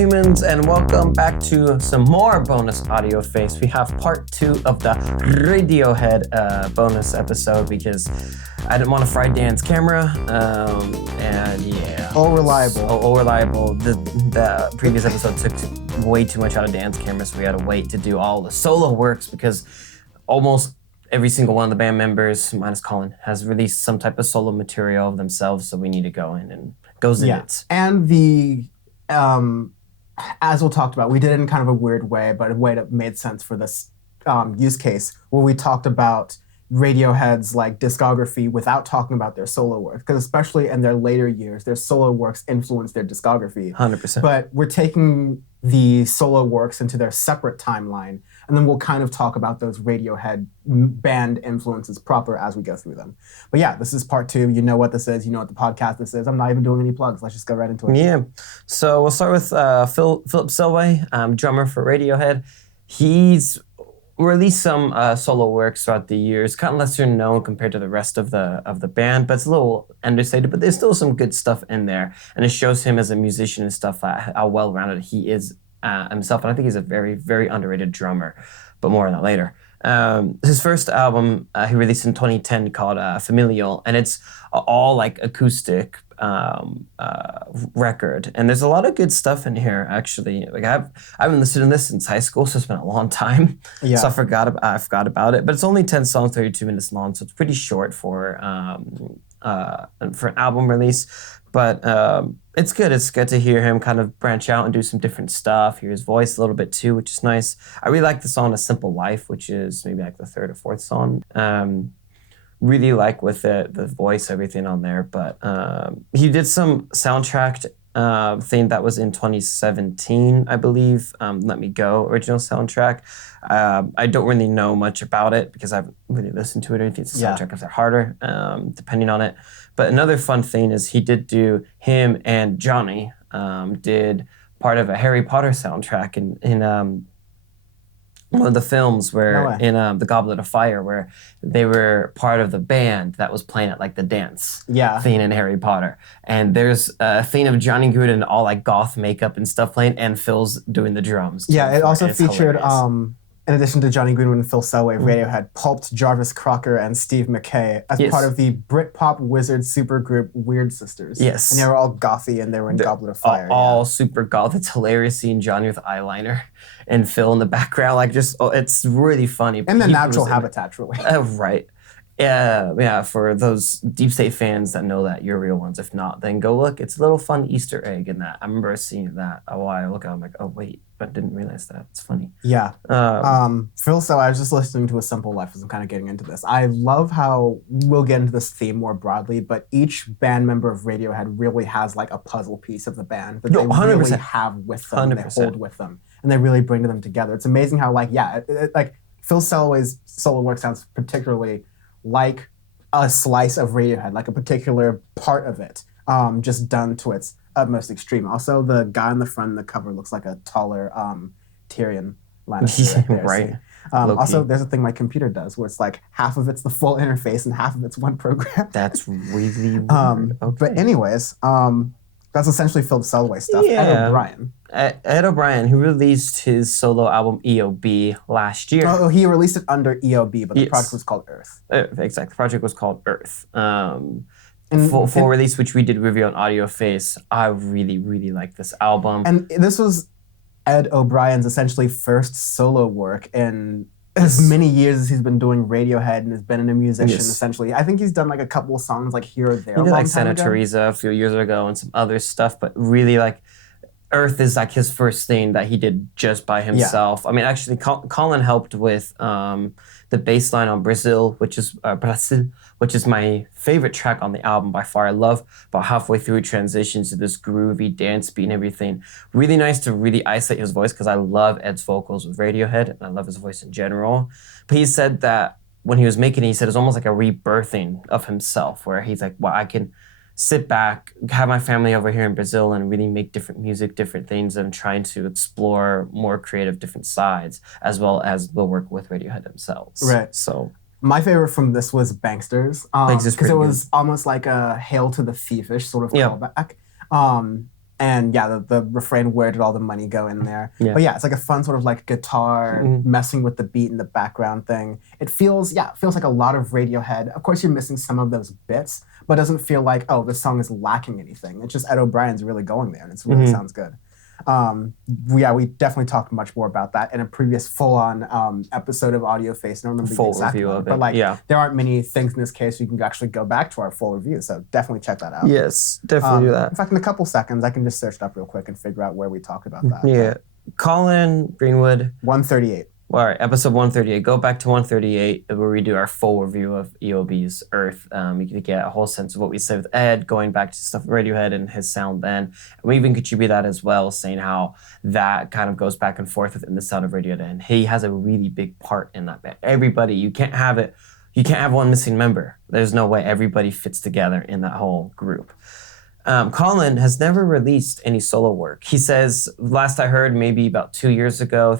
humans, and welcome back to some more bonus Audioface. We have part 2 of the Radiohead bonus episode because I didn't want to fry Dan's camera, and yeah. All reliable. The previous episode took way too much out of Dan's camera, so we had to wait to do all the solo works because almost every single one of the band members, minus Colin, has released some type of solo material of themselves, so we need to go in and goes in it. And as we'll talk about, we did it in kind of a weird way, but a way that made sense for this use case, where we talked about Radiohead's discography without talking about their solo work, because especially in their later years, their solo works influenced their discography. 100%. But we're taking the solo works into their separate timeline, and then we'll kind of talk about those Radiohead band influences proper as we go through them. But yeah, this is part 2. You know what this is. You know what the podcast this is. I'm not even doing any plugs. Let's just go right into it. Yeah. So we'll start with Philip Zillway, drummer for Radiohead. He's released some solo works throughout the years, kind of lesser known compared to the rest of the band, but it's a little understated, but there's still some good stuff in there. And it shows him as a musician and stuff, how well-rounded he is himself. And I think he's a very, very underrated drummer, but more on that later. His first album he released in 2010 called Familial, and it's all acoustic record, and there's a lot of good stuff in here actually. I haven't listened to this since high school, so it's been a long time. Yeah. So I forgot about it, but it's only 10 songs, 32 minutes long, so it's pretty short for an album release. But it's good. It's good to hear him kind of branch out and do some different stuff. Hear his voice a little bit too, which is nice. I really like the song "A Simple Life," which is maybe the 3rd or 4th song. Really like with the voice, everything on there. But he did some soundtrack thing that was in 2017, I believe. Let Me Go, original soundtrack. I don't really know much about it because I haven't really listened to it or anything. It's a soundtrack if they're harder, depending on it. But another fun thing is him and Johnny did part of a Harry Potter soundtrack in one of the films where in The Goblet of Fire, where they were part of the band that was playing at the dance thing in Harry Potter. And there's a thing of Johnny Greenwood in all goth makeup and stuff playing, and Phil's doing the drums. Yeah, it also featured, in addition to Johnny Greenwood and Phil Selway, Radiohead pulped Jarvis Cocker and Steve McKay as part of the Britpop wizard supergroup Weird Sisters. Yes. And they were all gothy, and they were in Goblet of Fire. All super goth. It's hilarious seeing Johnny with eyeliner and Phil in the background. It's really funny. And the natural habitat, really. Right. Yeah, for those Deep State fans that know that, you're real ones. If not, then go look. It's a little fun Easter egg in that. I remember seeing that a while ago. I'm like, oh, wait, but didn't realize that. It's funny. Yeah. Phil, so I was just listening to A Simple Life as I'm kind of getting into this. I love how we'll get into this theme more broadly, but each band member of Radiohead really has a puzzle piece of the band that they 100%. really have with them, 100%. they hold with them, and they really bring them together. It's amazing how, Phil Selway's solo work sounds particularly like a slice of Radiohead, like a particular part of it, just done to its utmost extreme. Also, the guy on the front of the cover looks like a taller Tyrion Lannister. Right. Also, there's a thing my computer does where it's half of it's the full interface and half of it's one program. That's really weird. Okay. But anyways, that's essentially Phil Selway stuff. Yeah. Ed O'Brien. Ed O'Brien, who released his solo album EOB last year. Oh, he released it under EOB, but the project was called Earth. Exactly. The project was called Earth. Full release, which we did review on Audioface. I really, really like this album. And this was Ed O'Brien's essentially first solo work in as many years as he's been doing Radiohead and has been a musician, essentially. I think he's done a couple of songs here or there. He did Santa Teresa a few years ago and some other stuff, but really Earth is his first thing that he did just by himself. Yeah. I mean, actually, Colin helped with the bass line on Brazil, which is my favorite track on the album by far. I love about halfway through it transitions to this groovy dance beat and everything. Really nice to really isolate his voice because I love Ed's vocals with Radiohead and I love his voice in general. But he said that when he was making it, he said it was almost like a rebirthing of himself, where he's like, well, I can sit back, have my family over here in Brazil and really make different music, different things, and trying to explore more creative different sides, as well as the work with Radiohead themselves. Right. So my favorite from this was Banksters. Because it was almost like a Hail to the Thiefish sort of callback. And yeah, the refrain, where did all the money go in there? Yeah. But yeah, it's like a fun sort of like guitar messing with the beat in the background thing. It feels like a lot of Radiohead. Of course, you're missing some of those bits, but it doesn't feel like, oh, this song is lacking anything. It's just Ed O'Brien's really going there, and it really sounds good. We definitely talked much more about that in a previous full-on episode of Audioface. I don't remember the exact review of it, but there aren't many things in this case so you can actually go back to our full review. So definitely check that out. Yes, definitely do that. In fact, in a couple seconds, I can just search it up real quick and figure out where we talked about that. Yeah, Colin Greenwood. 138. All right, episode 138. Go back to 138 where we do our full review of EOB's Earth. You can get a whole sense of what we said with Ed, going back to stuff with Radiohead and his sound then. And we even contribute that as well, saying how that kind of goes back and forth within the sound of Radiohead. And he has a really big part in that band. Everybody, you can't have one missing member. There's no way everybody fits together in that whole group. Colin has never released any solo work. He says, last I heard, maybe about 3 years ago,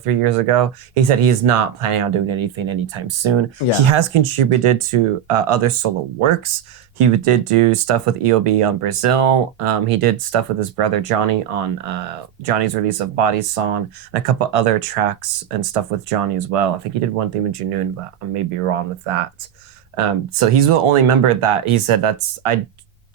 he said he is not planning on doing anything anytime soon. Yeah. He has contributed to other solo works. He did do stuff with EOB on Brazil. He did stuff with his brother Johnny on Johnny's release of Body Song, and a couple other tracks and stuff with Johnny as well. I think he did one thing with Junoon, but I may be wrong with that. So he's the only member that he said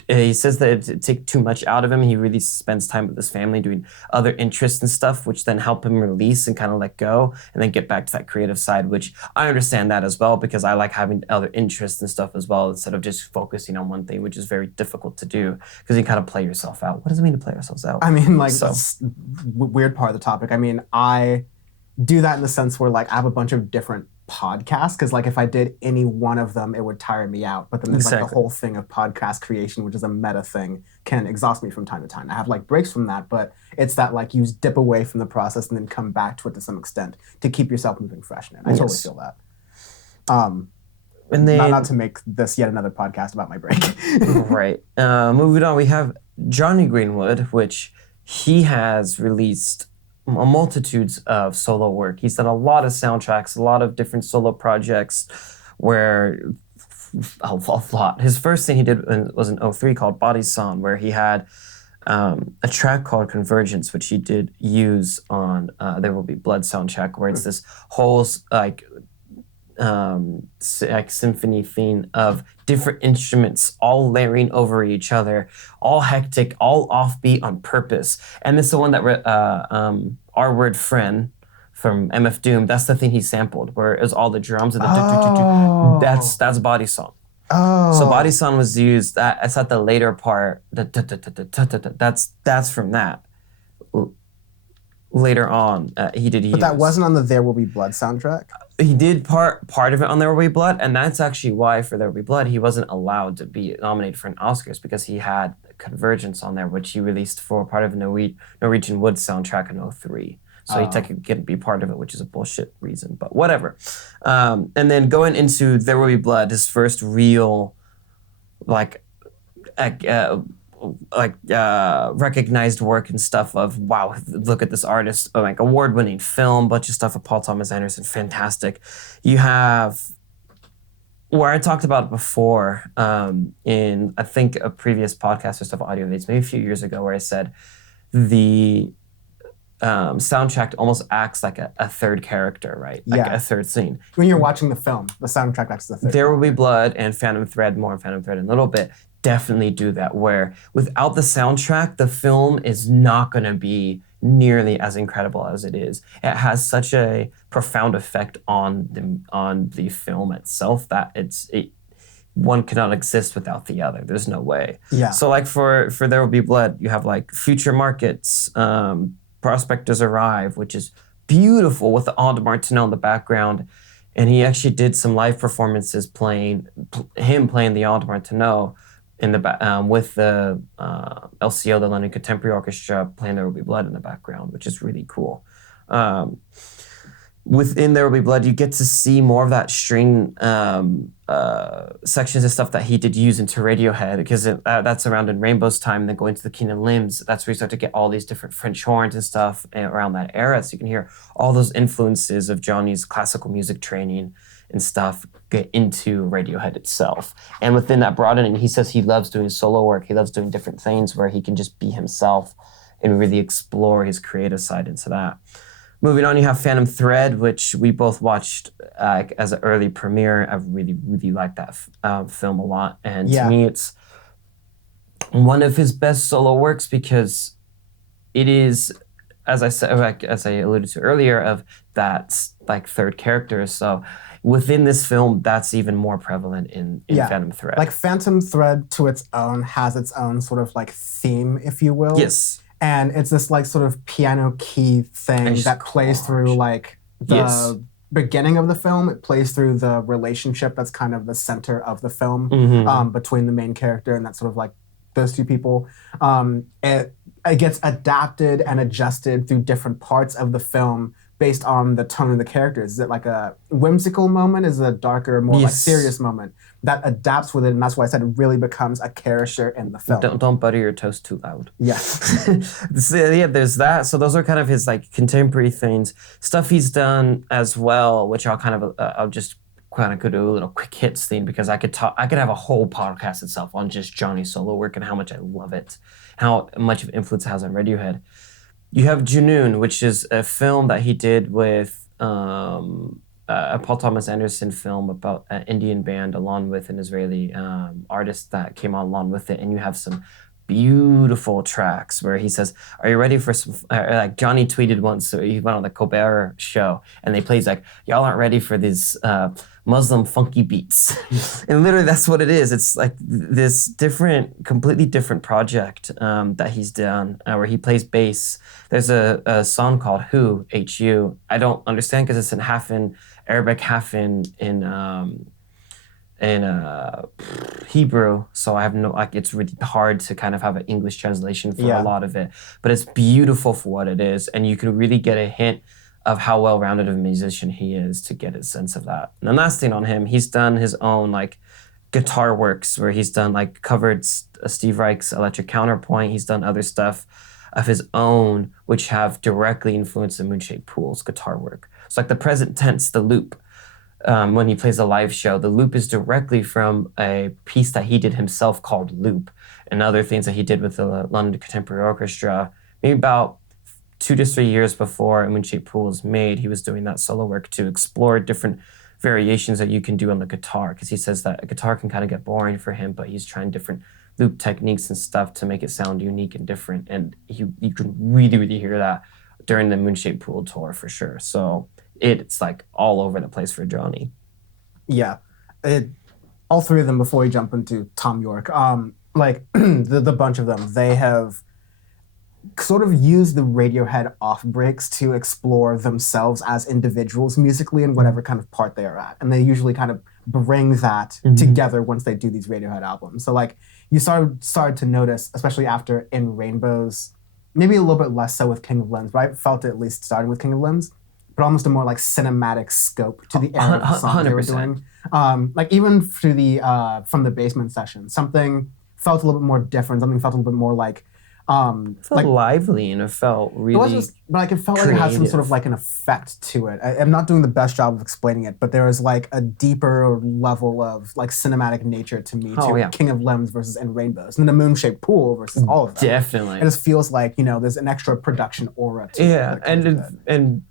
he says that it take too much out of him. He really spends time with his family doing other interests and stuff, which then help him release and kind of let go and then get back to that creative side, which I understand that as well because I like having other interests and stuff as well instead of just focusing on one thing, which is very difficult to do because you kind of play yourself out. What does it mean to play ourselves out? I mean, that's weird part of the topic. I mean, I do that in the sense where I have a bunch of different podcasts because if I did any one of them it would tire me out, but then there's the whole thing of podcast creation, which is a meta thing, can exhaust me from time to time. I have breaks from that, but it's that you dip away from the process and then come back to it to some extent to keep yourself moving fresh. And I totally feel that. And then not to make this yet another podcast about my break. Right. Moving on, we have Johnny Greenwood, which he has released multitudes of solo work. He's done a lot of soundtracks, a lot of different solo projects where a lot. His first thing he did was in 2003 called Body Song, where he had a track called Convergence, which he did use on There Will Be Blood soundtrack, where it's this whole symphony theme of different instruments all layering over each other, all hectic, all offbeat on purpose. And this is the one that Our Word Friend from MF Doom, that's the thing he sampled, where it was all the drums and the that's Body Song. Oh. So Body Song was used, it's at the later part, that's from that. Later on, he did use. But that wasn't on the There Will Be Blood soundtrack? He did part of it on There Will Be Blood, and that's actually why for There Will Be Blood, he wasn't allowed to be nominated for an Oscars because he had Convergence on there, which he released for part of Norwegian Wood soundtrack in 2003. So he technically couldn't be part of it, which is a bullshit reason, but whatever. And then going into There Will Be Blood, his first real, recognized work and stuff of, wow, look at this artist, award-winning film, bunch of stuff with Paul Thomas Anderson, fantastic. You have, where I talked about it before in, I think, a previous podcast or stuff, Audioface, maybe a few years ago, where I said the soundtrack almost acts like a third character, right? A third scene. When you're watching the film, the soundtrack acts as the third There Will Be Blood and Phantom Thread, more on Phantom Thread in a little bit, definitely do that, where without the soundtrack, the film is not going to be nearly as incredible as it is. It has such a profound effect on the film itself that one cannot exist without the other. There's no way. Yeah. So for There Will Be Blood, you have Future Markets, Prospectors Arrive, which is beautiful with the Aude Martineau in the background. And he actually did some live performances playing the Aude Martineau in the with the LCO, the London Contemporary Orchestra, playing There Will Be Blood in the background, which is really cool. Within There Will Be Blood, you get to see more of that string sections and stuff that he did use into Radiohead, because that's around in Rainbow's time, and then going to the Keenan Limbs, that's where you start to get all these different French horns and stuff around that era. So you can hear all those influences of Johnny's classical music training and stuff get into Radiohead itself. And within that broadening, he says he loves doing solo work. He loves doing different things where he can just be himself and really explore his creative side into that. Moving on, you have Phantom Thread, which we both watched as an early premiere. I really, really liked that film a lot. And to me, it's one of his best solo works because it is, as I said, as I alluded to earlier, of that like third character. So within this film, that's even more prevalent in Phantom Thread. Like Phantom Thread to its own has its own sort of like theme, if you will. Yes. And it's this like sort of piano key thing that plays through like the beginning of the film. It plays through the relationship that's kind of the center of the film between the main character and that sort of like those two people. It gets adapted and adjusted through different parts of the film based on the tone of the characters. Is it like a whimsical moment? Is it a darker, more like serious moment that adapts with it? And that's why I said it really becomes a character in the film. Don't butter your toast too loud. Yeah. So, yeah, there's that. So those are kind of his like contemporary things. Stuff he's done as well, which I'll just kind of go to a little quick hits thing because I could have a whole podcast itself on just Johnny's solo work and how much I love it, how much of influence it has on Radiohead. You have Junoon, which is a film that he did with a Paul Thomas Anderson film about an Indian band along with an Israeli artist that came on along with it. And you have some beautiful tracks where he says, are you ready for some, like Johnny tweeted once, so he went on the Colbert show and they played like, y'all aren't ready for these Muslim funky beats. And literally that's what it is. It's like this completely different project that he's done where he plays bass. There's a song called Hu, H-U. I don't understand because it's in half in Arabic, half in Hebrew, so I have it's really hard to kind of have an English translation for a lot of it, but it's beautiful for what it is, and you can really get a hint of how well-rounded of a musician he is to get a sense of that. And the last thing on him, he's done his own like guitar works where he's done like covered Steve Reich's Electric Counterpoint. He's done other stuff of his own which have directly influenced the Moonshaped Pool's guitar work. So like the present tense, the loop, when he plays a live show, the loop is directly from a piece that he did himself called Loop, and other things that he did with the London Contemporary Orchestra. Maybe about 2 to 3 years before Moonshaped Pool was made, he was doing that solo work to explore different variations that you can do on the guitar, because he says that a guitar can kind of get boring for him, but he's trying different loop techniques and stuff to make it sound unique and different, and you can really, really hear that during the Moonshaped Pool tour for sure. So it's like all over the place for Johnny. Yeah. All three of them, before we jump into Tom York, like the bunch of them, they have sort of used the Radiohead off breaks to explore themselves as individuals musically in whatever kind of part they are at. And they usually kind of bring that together once they do these Radiohead albums. So like you started to notice, especially after In Rainbows, maybe a little bit less so with King of Limbs, but I felt it at least starting with King of Limbs, but almost a more like cinematic scope to the era of the song they were doing. Like even through the From the Basement session, something felt a little bit more different. Something felt a little bit more like it felt like lively, and it felt really. It wasn't, but like it felt creative. Like it had some sort of like an effect to it. I'm not doing the best job of explaining it, but there was like a deeper level of like cinematic nature to me to King of Limbs versus In Rainbows, and then the Moonshaped Pool versus all of them. Definitely, it just feels like there's an extra production aura to it. Yeah, and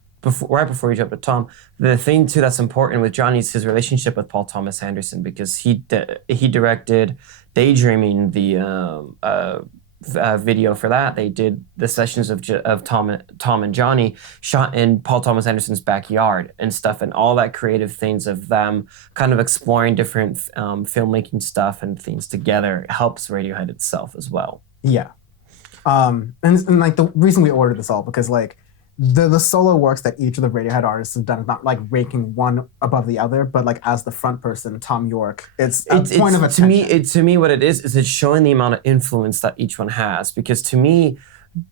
right before we jump to Tom, the thing too that's important with Johnny is his relationship with Paul Thomas Anderson, because he directed Daydreaming, the video for that. They did the sessions of Tom and Johnny shot in Paul Thomas Anderson's backyard and stuff, and all that creative things of them kind of exploring different filmmaking stuff and things together helps Radiohead itself as well. Yeah. And like the reason we ordered this all, because like the solo works that each of the Radiohead artists have done is not like ranking one above the other, but like as the front person, Tom York, it's a point of attention. To me, what it is it's showing the amount of influence that each one has. Because to me,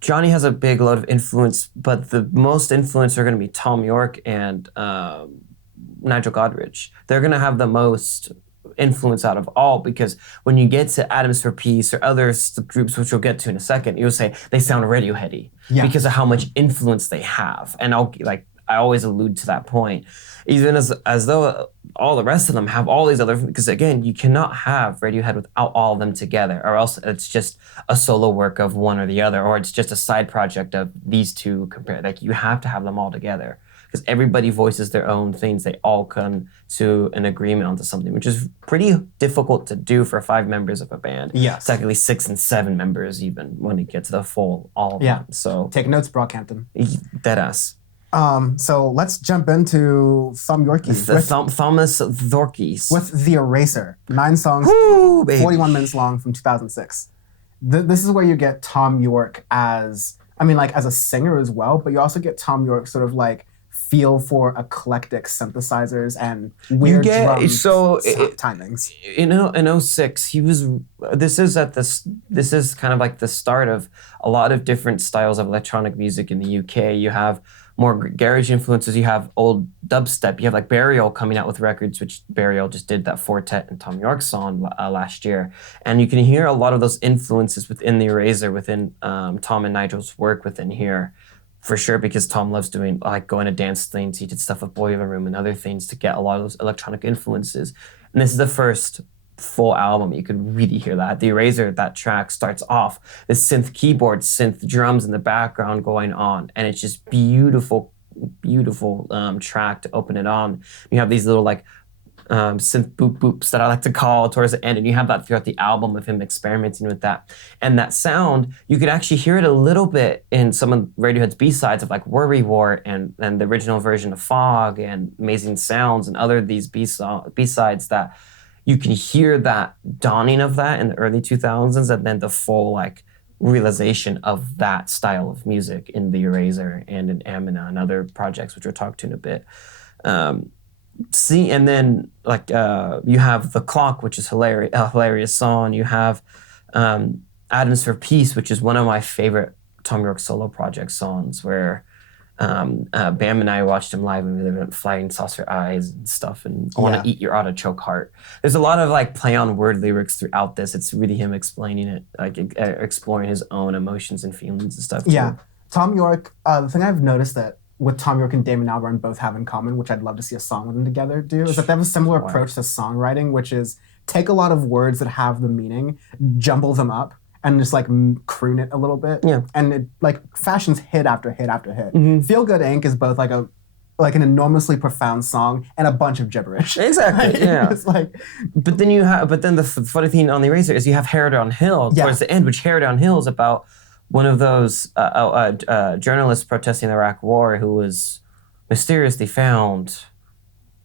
Johnny has a big load of influence, but the most influence are going to be Tom York and Nigel Godrich. They're going to have the most influence out of all, because when you get to Atoms for Peace or other groups, which we'll get to in a second, you'll say they sound Radioheady because of how much influence they have. And I always allude to that point, even as though all the rest of them have all these other, because again, you cannot have Radiohead without all of them together, or else it's just a solo work of one or the other, or it's just a side project of these two compared. Like, you have to have them all together, because everybody voices their own things. They all come to an agreement onto something, which is pretty difficult to do for 5 members of a band. Yes. Technically 6 and 7 members even when you get to the full all of them. So take notes, Brockhampton. Deadass. So let's jump into Thom Yorke. Thomas Thorkes. With The Eraser. 9 songs, Woo, 41 minutes long from 2006. This is where you get Thom Yorke as a singer as well, but you also get Thom Yorke sort of like feel for eclectic synthesizers and weird timings. In 06, this is kind of like the start of a lot of different styles of electronic music in the UK. You have more garage influences, you have old dubstep, you have like Burial coming out with records, which Burial just did that Fortet and Thom Yorke song last year. And you can hear a lot of those influences within the Eraser, within Tom and Nigel's work within here. For sure, because Tom loves doing, like, going to dance things. He did stuff with Boiler Room and other things to get a lot of those electronic influences. And this is the first full album. You could really hear that. The Eraser, that track starts off, the synth keyboard, synth drums in the background going on. And it's just beautiful, beautiful track to open it on. You have these little, like, synth boop boops that I like to call towards the end, and you have that throughout the album of him experimenting with that. And that sound, you could actually hear it a little bit in some of Radiohead's B-sides of like Worry Wart and the original version of Fog and Amazing Sounds and other these B-sides that you can hear that dawning of that in the early 2000s, and then the full like realization of that style of music in the Eraser and in Anima and other projects, which we'll talk to in a bit. And then like you have The Clock, which is a hilarious song. You have Atoms for Peace, which is one of my favorite Thom Yorke solo project songs, where Bam and I watched him live and we lived Flying Saucer Eyes and stuff, and I Want to Eat Your Artichoke Heart. There's a lot of like play on word lyrics throughout this. It's really him explaining it, like exploring his own emotions and feelings and stuff. Yeah. Thom Yorke, the thing I've noticed that with Thom Yorke and Damon Albarn both have in common, which I'd love to see a song with them together do, is that they have a similar approach to songwriting, which is take a lot of words that have the meaning, jumble them up, and just like croon it a little bit. Yeah. And it like fashions hit after hit after hit. Mm-hmm. Feel Good Inc. is both like an enormously profound song and a bunch of gibberish. Exactly. Yeah. It's like, but then the funny thing on the Eraser is you have Hair Down Hill towards the end, which Hair Down Hill is about one of those journalists protesting the Iraq War who was mysteriously found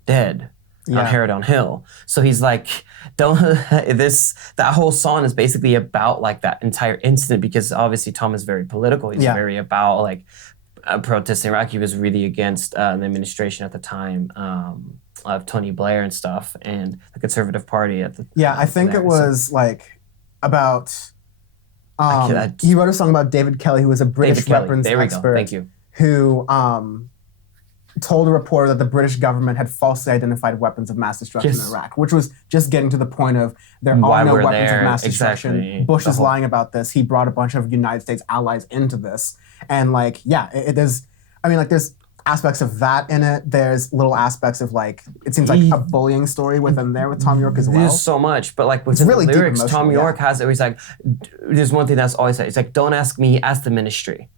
dead on Harrowdown Hill. So he's like, that whole song is basically about like that entire incident, because obviously Tom is very political. He's very about like protesting Iraq. He was really against the administration at the time of Tony Blair and stuff, and the Conservative Party at the I think it was like about... he wrote a song about David Kelly, who was a British weapons expert. Thank you. Who told a reporter that the British government had falsely identified weapons of mass destruction in Iraq, which was just getting to the point of there are no weapons of mass destruction. Exactly. Bush is lying about this. He brought a bunch of United States allies into this. And like, there's aspects of that in it. There's little aspects of like, it seems like a bullying story within there with Thom Yorke as well. There's so much, but like within the lyrics, Thom Yorke has always like, there's one thing that's always said, it's like, don't ask me, ask the ministry,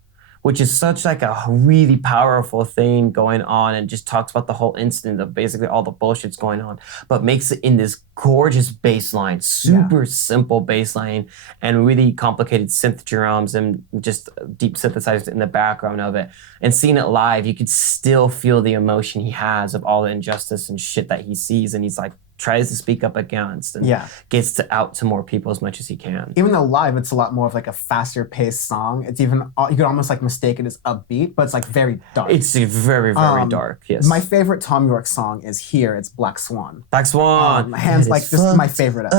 which is such like a really powerful thing going on, and just talks about the whole incident of basically all the bullshit's going on, but makes it in this gorgeous bass line, super simple bass line, and really complicated synth drums and just deep synthesizers in the background of it. And seeing it live, you could still feel the emotion he has of all the injustice and shit that he sees, and he's like, tries to speak up against and gets out to more people as much as he can. Even though live, it's a lot more of like a faster paced song. It's even, you could almost like mistake it as upbeat, but it's like very dark. It's very, very dark, yes. My favorite Thom Yorke song is Here, it's Black Swan. Black Swan. Hands like, this is my favorite.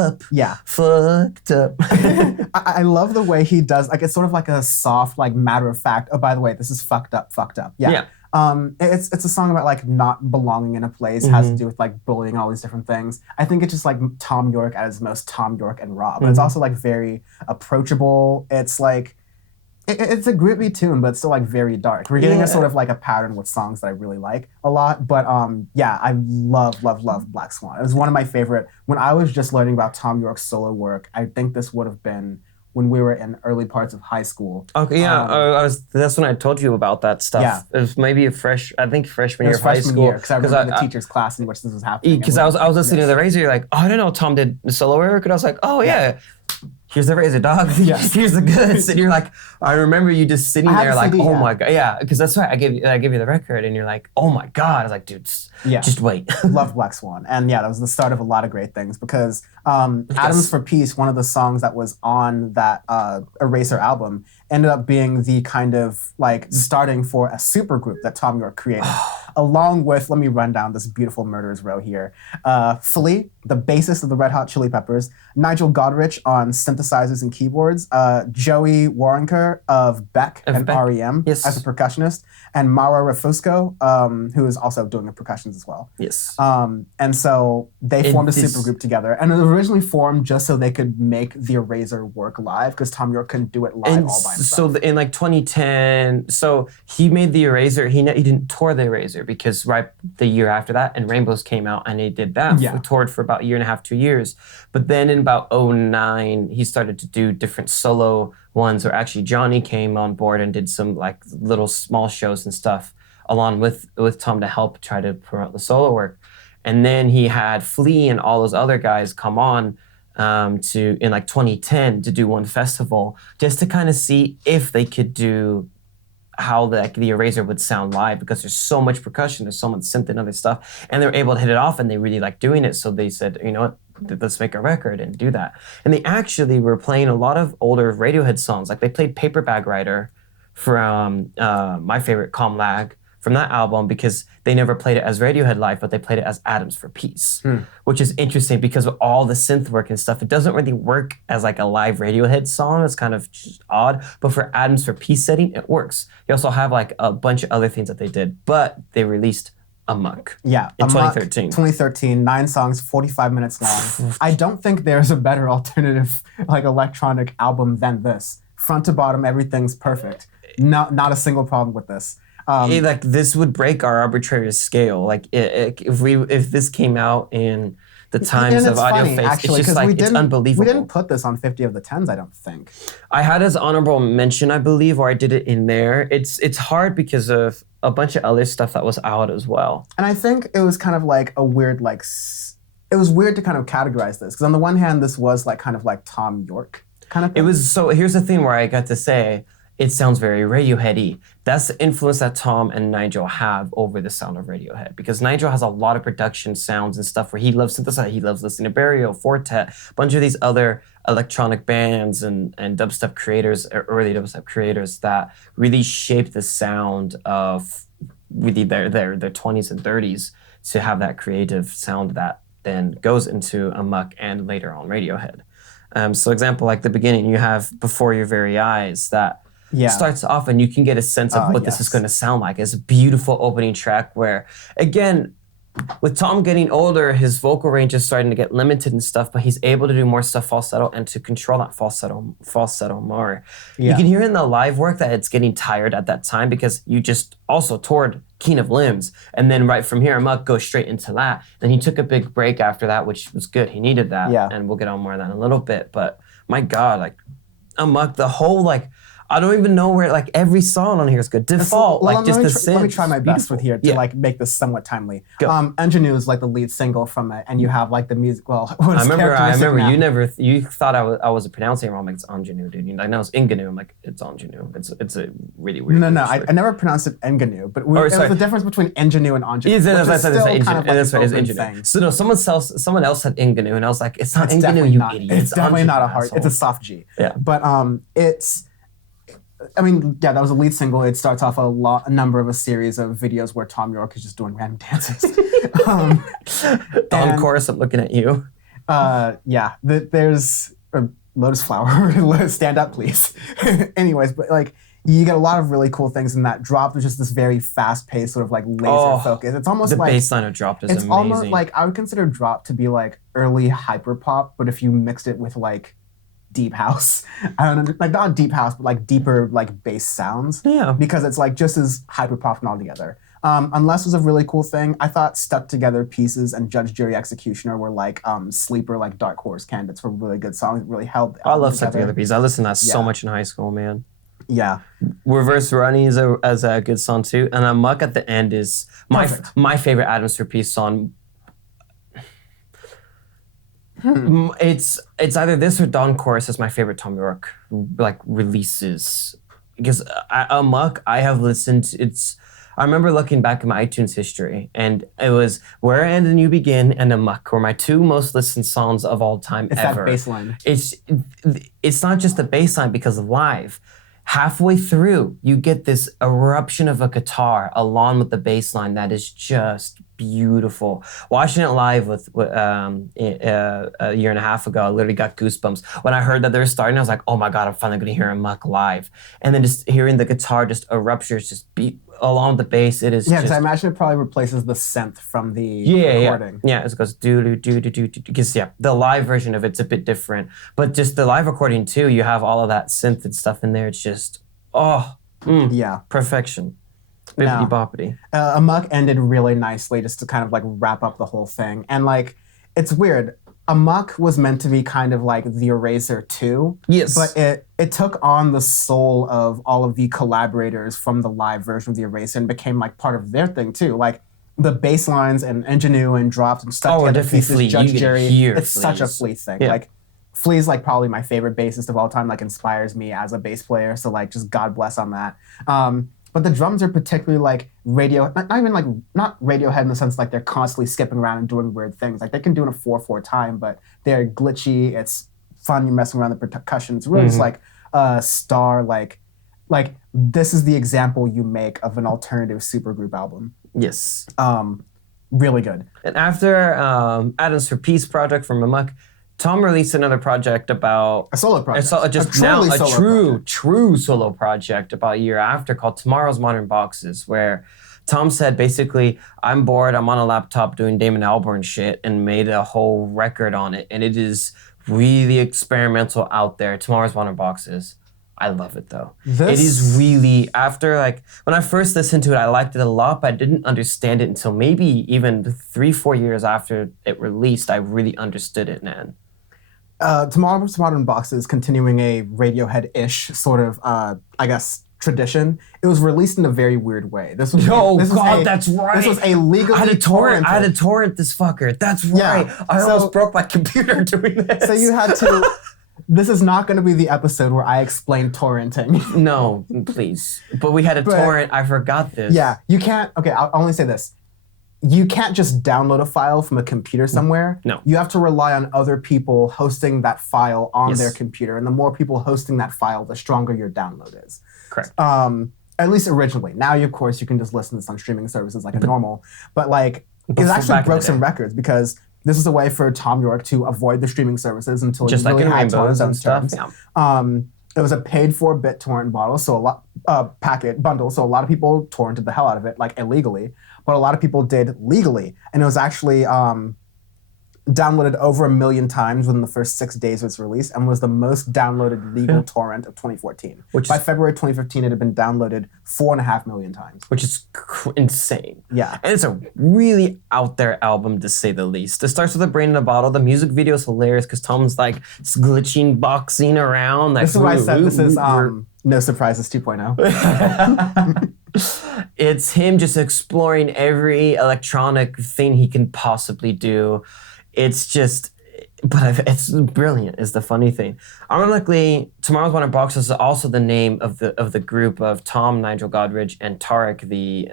Fucked up. I love the way he does, like it's sort of like a soft, like matter of fact, oh, by the way, this is fucked up. Yeah. It's a song about like not belonging in a place, has to do with like bullying, all these different things. I think it's just like Thom Yorke at his most Thom Yorke and raw, but it's also like very approachable. It's like, It's a groovy tune, but it's still like very dark. We're getting a sort of like a pattern with songs that I really like a lot. But yeah, I love Black Swan. It was one of my favorite. When I was just learning about Tom York's solo work, I think this would have been when we were in early parts of high school. Okay, yeah, that's when I told you about that stuff. Yeah. It was maybe freshman year of high school. Because I remember the teacher's class in which this was happening. Because I was listening to the Razor, you're like, oh, I don't know, Tom did solo work, and I was like, oh yeah. Here's the Razor, dog. Yes. Here's the goods. And you're like, I remember you just sitting there like, oh my God. Yeah, because that's why I gave you the record and you're like, oh my God. I was like, dude, just wait. Love Black Swan. And yeah, that was the start of a lot of great things because Atoms for Peace, one of the songs that was on that Eraser album, ended up being the kind of like starting for a supergroup that Tom York created. Along with, let me run down this beautiful murderers row here. Flea, the bassist of the Red Hot Chili Peppers, Nigel Godrich on synthesizers and keyboards, Joey Waronker of Beck and REM as a percussionist, and Mauro Refusco, who is also doing the percussions as well. Yes. And so they formed a supergroup together, and it was originally formed just so they could make the Eraser work live because Tom York couldn't do it live all by himself. So in like 2010, so he made the Eraser. He didn't tour the Eraser because right the year after that, and Rainbows came out, and he did that. Yeah. He toured for about a year and a half, 2 years. But then in about 2009, he started to do different solo ones where actually Johnny came on board and did some like little small shows and stuff along with Tom to help try to promote the solo work. And then he had Flea and all those other guys come on in like 2010 to do one festival just to kind of see if they could do how the Eraser would sound live because there's so much percussion, there's so much synth and other stuff, and they were able to hit it off and they really liked doing it. So they said, you know what, let's make a record and do that. And they actually were playing a lot of older Radiohead songs. Like they played Paper Bag Rider from my favorite, Calm Lag, from that album because they never played it as Radiohead live, but they played it as Atoms for Peace, which is interesting because of all the synth work and stuff. It doesn't really work as like a live Radiohead song. It's kind of just odd, but for Atoms for Peace setting, it works. You also have like a bunch of other things that they did, but they released Amok. Yeah, in Amok, 2013. 2013, 9 songs, 45 minutes long. I don't think there's a better alternative like electronic album than this. Front to bottom, everything's perfect. Not a single problem with this. Like this would break our arbitrary scale. Like if this came out in the times of Audioface, it's just like it's unbelievable. We didn't put this on 50 of the 10s, I don't think. I had as honorable mention, I believe, or I did it in there. It's hard because of a bunch of other stuff that was out as well. And I think it was kind of like a weird it was weird to kind of categorize this because on the one hand, this was like kind of like Tom York kind of thing. It was so. Here's the thing where I got to say. It sounds very Radiohead-y. That's the influence that Tom and Nigel have over the sound of Radiohead because Nigel has a lot of production sounds and stuff where he loves synthesizer, he loves listening to Burial, Fortet, a bunch of these other electronic bands and dubstep creators, early dubstep creators that really shaped the sound of really their 20s and 30s to have that creative sound that then goes into Amok and later on Radiohead. So example, like the beginning, you have Before Your Very Eyes that starts off and you can get a sense of what this is going to sound like. It's a beautiful opening track where, again, with Tom getting older, his vocal range is starting to get limited and stuff, but he's able to do more stuff falsetto and to control that falsetto more. Yeah. You can hear in the live work that it's getting tired at that time because you just also toured Keen of Limbs. And then right from here, Amok goes straight into that. Then he took a big break after that, which was good. He needed that. Yeah. And we'll get on more of that in a little bit. But my God, like Amok, the whole I don't even know where, every song on here is good. Default, let me try my best with here to, make this somewhat timely. Ingenuity is, the lead single from it, and you have, the music, I remember you thought I was pronouncing it wrong, it's Ingenuity, dude. No, it's Ingenuity. I'm like, it's Ingenuity. It's a really weird No, I never pronounced it Ingenuity, but there's a difference between Ingenuity and Ingenuity. That's Ingenuity. So, no, someone else said Ingenuity, and I was like, it's not Ingenuity, you idiot. It's definitely not a hard, it's a soft G. Yeah. But, that was a lead single. It starts off a number of a series of videos where Tom York is just doing random dances. Dawn Chorus, I'm looking at you. There's Lotus Flower, stand up, please. Anyways, but you get a lot of really cool things in that. Dropped was just this very fast-paced sort of laser focus. It's almost the bass line of Dropped is amazing. It's almost I would consider Dropped to be early hyperpop, but if you mixed it with deep house. I don't know, like not deep house, but like deeper like bass sounds. Yeah. Because it's like just as hyper pop and all together. Unless was a really cool thing. I thought Stuck Together Pieces and Judge, Jury, Executioner were like sleeper, like dark horse candidates for really good songs. It really held the I album love Stuck Together Pieces. I listened to that so Yeah. much in high school, man. Yeah. Reverse Running is a good song too, and Amok at the end is Perfect. my favorite Adams for Peace song. It's either this or Dawn Chorus is my favorite Tom York like releases, because Amok I have listened. I remember looking back at my iTunes history, and it was Where I End and You Begin and Amok were my two most listened songs of all time It's ever. that bass line. It's not just the bass line, because live, halfway through, you get this eruption of a guitar along with the bass line that is just beautiful. Watching it live with a year and a half ago, I literally got goosebumps. When I heard that they were starting, I was like, oh my God, I'm finally gonna hear Amok live. And then just hearing the guitar just eruptions, just beat along with the bass, it is Yeah, because just... I imagine it probably replaces the synth from the recording. Yeah, it goes do. Because the live version of it's a bit different, but just the live recording too, you have all of that synth and stuff in there. It's just Yeah. perfection, bippity boppity. Amok ended really nicely just to kind of like wrap up the whole thing, and like it's weird. Amok was meant to be kind of like the Eraser 2. Yes. But it took on the soul of all of the collaborators from the live version of the Eraser and became like part of their thing too. Like the bass lines and Junoon and dropped and Stuck Together Pieces, Flea. Judge You can Jerry. hear It's Flea's. such a Flea thing. Yeah. Like Flea's like probably my favorite bassist of all time, like inspires me as a bass player. So like just God bless on that. But the drums are particularly like not Radiohead in the sense like they're constantly skipping around and doing weird things. Like they can do it in a 4/4 time, but they're glitchy. It's fun. You're messing around the percussion. It's really just like a star. Like this is the example you make of an alternative supergroup album. Yes. Really good. And after Adams for Peace project from Amok, Tom released another project about A solo project. A true solo project about a year after, called Tomorrow's Modern Boxes, where Tom said basically, I'm bored, I'm on a laptop doing Damon Albarn shit, and made a whole record on it. And it is really experimental out there. Tomorrow's Modern Boxes. I love it though. It is really, after like, when I first listened to it, I liked it a lot, but I didn't understand it until maybe even 3-4 years after it released, I really understood it, man. Tomorrow's Modern Boxes, continuing a Radiohead-ish sort of, I guess, tradition. It was released in a very weird way. That's right. This was a legally I had to torrent this fucker. That's right. Yeah. I almost broke my computer doing this. So you had to... This is not going to be the episode where I explain torrenting. No, please. But we had a torrent. I forgot this. Yeah, you can't... Okay, I'll only say this. You can't just download a file from a computer somewhere. No. You have to rely on other people hosting that file on their computer. And the more people hosting that file, the stronger your download is. Correct. At least originally. Now, of course, you can just listen to this on streaming services like a normal. But like, it actually broke some records because this is a way for Tom York to avoid the streaming services until just he really like in had to on his own Rainbows and terms. stuff. Yeah. It was a paid-for BitTorrent bundle, so a lot of people torrented the hell out of it, like illegally, but a lot of people did legally, and it was actually downloaded over 1 million times within the first 6 days of its release, and was the most downloaded legal torrent of 2014. By February 2015, it had been downloaded 4.5 million times, which is insane. Yeah, and it's a really out there album to say the least. It starts with A Brain in a Bottle. The music video is hilarious because Tom's like glitching, boxing around. Like, this is why I said this is No Surprises 2.0. It's him just exploring every electronic thing he can possibly do. It's just, but it's brilliant is the funny thing. Ironically, Tomorrow's Modern Boxes is also the name of the group of Tom, Nigel Godrich, and Tarek, the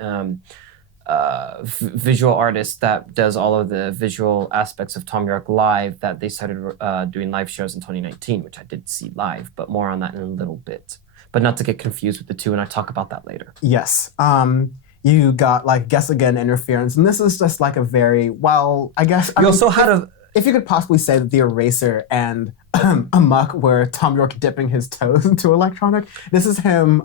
visual artist that does all of the visual aspects of Tom York live, that they started doing live shows in 2019, which I did see live, but more on that in a little bit. But not to get confused with the two, and I talk about that later. Yes. You got like Guess Again interference, and this is just like a very, well, I guess... If you could possibly say that the Eraser and Amok were Tom York dipping his toes into electronic, this is him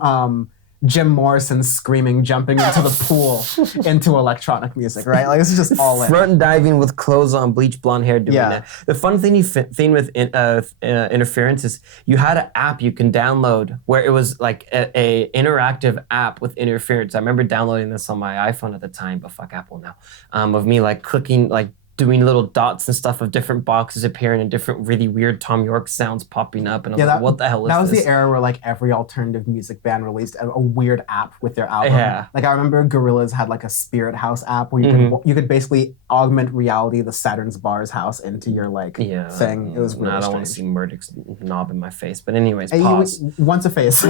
Jim Morrison screaming, jumping into the pool, into electronic music, right? Like, this is just all in. Front diving with clothes on, bleach blonde hair doing that. The fun thing with Interference is you had an app you can download where it was like a interactive app with Interference. I remember downloading this on my iPhone at the time, but fuck Apple now. Of me like clicking, like doing little dots and stuff of different boxes appearing and different really weird Tom York sounds popping up. And I was like, what the hell is this? That was the era where like every alternative music band released a weird app with their album. Yeah. Like I remember Gorillaz had like a Spirit House app where you could basically augment reality, the Saturn's Bars house into your like thing. It was really I don't want to see Murdoch's knob in my face. But anyways, pause. Once a face.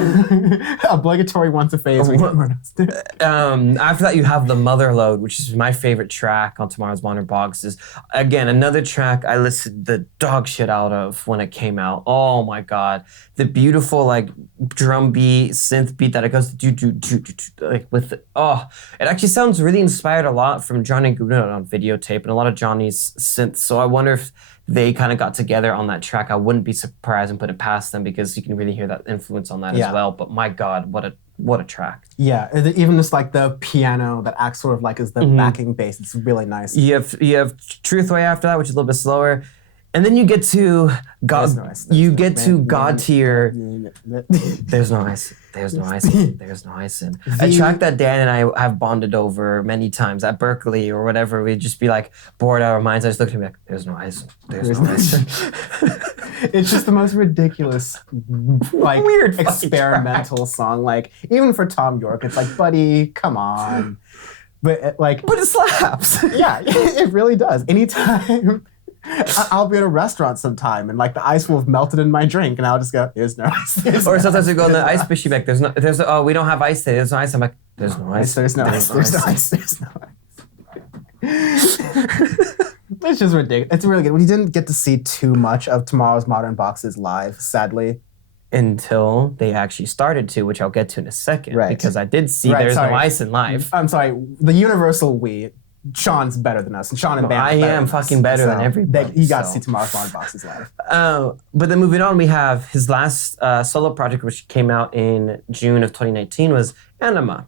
Obligatory once a face. After that you have the Mother Lode, which is my favorite track on Tomorrow's Modern Boxes. Again, another track I listened the dog shit out of when it came out. Oh my god, the beautiful like drum beat, synth beat that it goes do like with it actually sounds really inspired a lot from Johnny Greenwood on videotape and a lot of Johnny's synths. So I wonder if they kind of got together on that track. I wouldn't be surprised and put it past them because you can really hear that influence on that as well. But my god, what a track. Yeah, even just like the piano that acts sort of like as the backing bass. It's really nice. You have Truthway after that, which is a little bit slower. And then you get to God tier. There's no ice. There's no ice. There's no ice in. A track that Dan and I have bonded over many times at Berkeley or whatever. We'd just be like bored out of our minds. I just look at him like, there's no ice. There's no ice. It's just the most ridiculous, like weird experimental song. Like even for Tom York, it's like, buddy, come on. But it slaps. Yeah, it really does. Anytime. I'll be at a restaurant sometime and like the ice will have melted in my drink and I'll just go, there's no ice. Or sometimes we go in the ice fishy back, we don't have ice today, there's no ice. I'm like, there's no ice. There's no ice. It's just ridiculous. It's really good. We didn't get to see too much of Tomorrow's Modern Boxes live, sadly. Until they actually started to, which I'll get to in a second. Right. Because I did see There's No Ice in live. I'm sorry, the universal Sean's better than us, and Sean and Bam. I am fucking better than everybody. You got to see Tomorrow's Modern Boxes live. But then moving on, we have his last solo project, which came out in June of 2019, was Anima.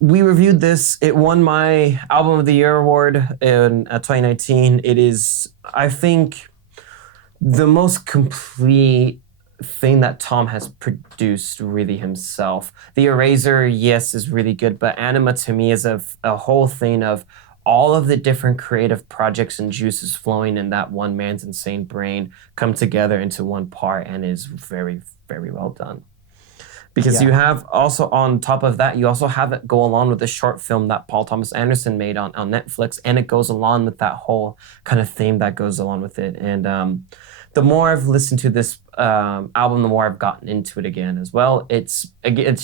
We reviewed this. It won my Album of the Year award in 2019. It is, I think, the most complete thing that Tom has produced really himself. The Eraser, yes, is really good, but Anima to me is a whole thing of all of the different creative projects and juices flowing in that one man's insane brain come together into one part and is very, very well done. Because you have also, on top of that, you also have it go along with the short film that Paul Thomas Anderson made on Netflix, and it goes along with that whole kind of theme that goes along with it. And the more I've listened to this album, the more I've gotten into it again as well. It's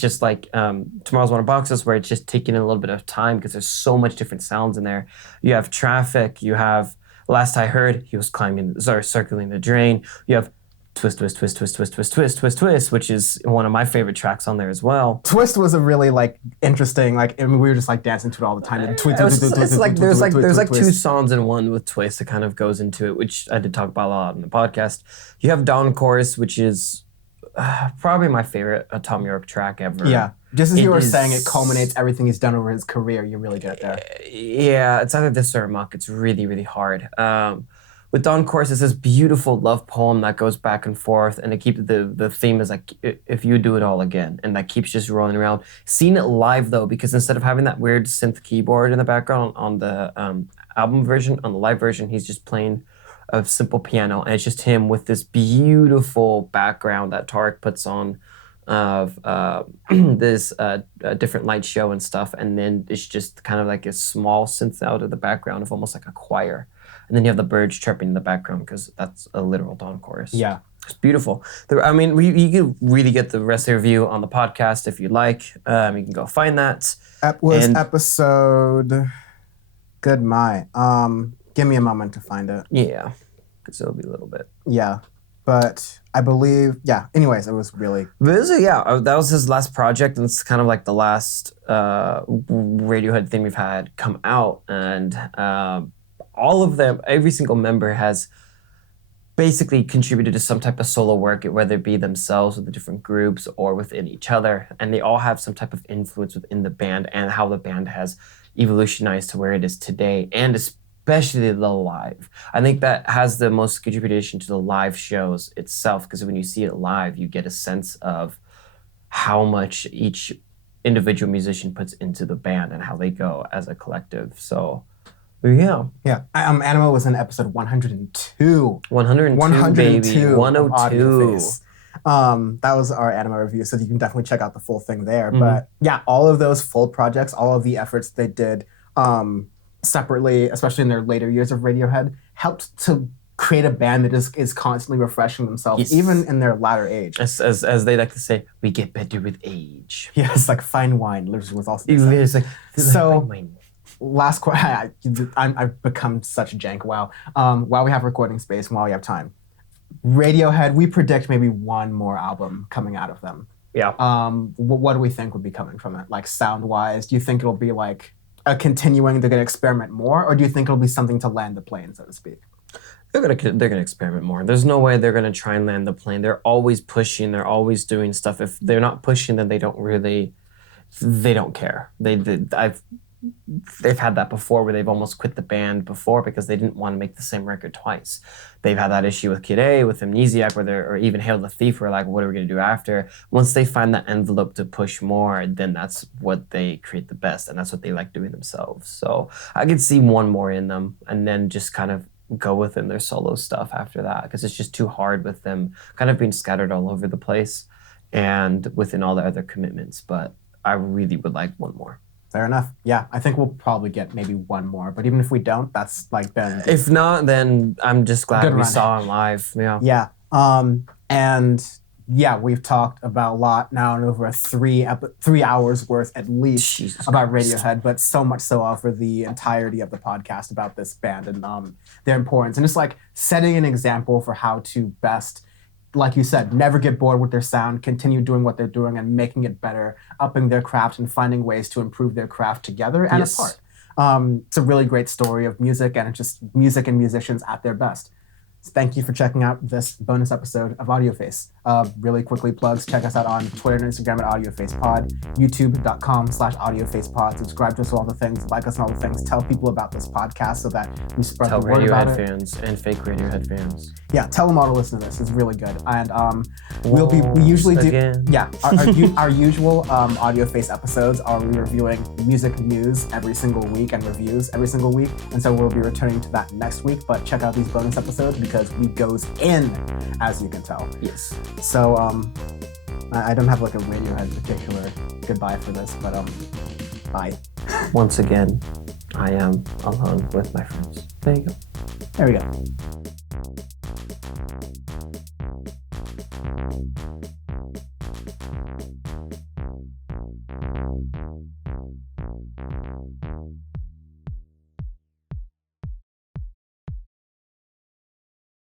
just like Tomorrow's Modern Boxes, where it's just taking a little bit of time because there's so much different sounds in there. You have Traffic, you have Last I Heard, he was circling the drain. You have Twist, Twist, Twist, Twist, Twist, Twist, Twist, Twist, Twist, which is one of my favorite tracks on there as well. Twist was a really like interesting, like, I mean, we were just like dancing to it all the time. There's like two songs in one with Twist that kind of goes into it, which I did talk about a lot in the podcast. You have Dawn Chorus, which is probably my favorite Tom York track ever. Yeah, just as you were saying, it culminates everything he's done over his career. You really get there. Yeah, it's either this or Muck. It's really, really hard. With Dawn Chorus, it's this beautiful love poem that goes back and forth, and it keeps the theme is like, if you do it all again, and that keeps just rolling around. Seeing it live though, because instead of having that weird synth keyboard in the background on the album version, on the live version, he's just playing a simple piano, and it's just him with this beautiful background that Tarek puts on of this different light show and stuff, and then it's just kind of like a small synth out of the background of almost like a choir. And then you have the birds chirping in the background because that's a literal Dawn Chorus. Yeah. It's beautiful. I mean, you can really get the rest of the review on the podcast if you'd like. You can go find that. That was episode... Good my. Give me a moment to find it. Yeah, because it'll be a little bit. Yeah, but I believe... Yeah, anyways, it was really... That was his last project, and it's kind of like the last Radiohead thing we've had come out. And... all of them, every single member has basically contributed to some type of solo work, whether it be themselves with the different groups or within each other. And they all have some type of influence within the band and how the band has evolutionized to where it is today, and especially the live. I think that has the most contribution to the live shows itself, because when you see it live, you get a sense of how much each individual musician puts into the band and how they go as a collective. So, yeah. Yeah. Anima was in episode 102. 102, baby. 102. That was our Anima review, so you can definitely check out the full thing there. But yeah, all of those full projects, all of the efforts they did separately, especially in their later years of Radiohead, helped to create a band that is constantly refreshing themselves, even in their latter age. As they like to say, we get better with age. Yes, like fine wine, literally was also It's like, so. Last question. I've become such a jank. Wow. While we have recording space, while we have time, Radiohead, we predict maybe one more album coming out of them. Yeah. What do we think would be coming from it? Like sound wise, do you think it'll be like a continuing? They're gonna experiment more, or do you think it'll be something to land the plane, so to speak? They're gonna experiment more. There's no way they're gonna try and land the plane. They're always pushing. They're always doing stuff. If they're not pushing, then they don't care. They've had that before where they've almost quit the band before because they didn't want to make the same record twice. They've had that issue with Kid A, with Amnesiac, or even Hail the Thief, where like, what are we going to do after? Once they find that envelope to push more, then that's what they create the best, and that's what they like doing themselves. So I could see one more in them, and then just kind of go within their solo stuff after that, because it's just too hard with them kind of being scattered all over the place and within all the other commitments. But I really would like one more. Fair enough. Yeah, I think we'll probably get maybe one more. But even if we don't, that's like been... If not, then I'm just glad we saw him live. Yeah. Yeah. And yeah, we've talked about a lot now in over 3 hours worth at least about Radiohead, but so much so over the entirety of the podcast about this band and their importance. And just like setting an example for how to best, like you said, never get bored with their sound, continue doing what they're doing and making it better, upping their craft and finding ways to improve their craft together and apart. It's a really great story of music, and it's just music and musicians at their best. So thank you for checking out this bonus episode of Audioface. Really quickly plugs, check us out on Twitter and Instagram at AudiofacePod, youtube.com/AudiofacePod. Subscribe to us on all the things, like us on all the things, tell people about this podcast so that we spread the word about it. Tell Radiohead fans and fake Radiohead fans. Yeah, tell them all to listen to this. It's really good. And we usually do our usual Audioface episodes are we reviewing music news every single week and reviews every single week. And so we'll be returning to that next week. But check out these bonus episodes because we goes in, as you can tell. Yes. So I don't have like a Radiohead particular goodbye for this, but bye. Once again, I am alone with my friends. There you go. There we go.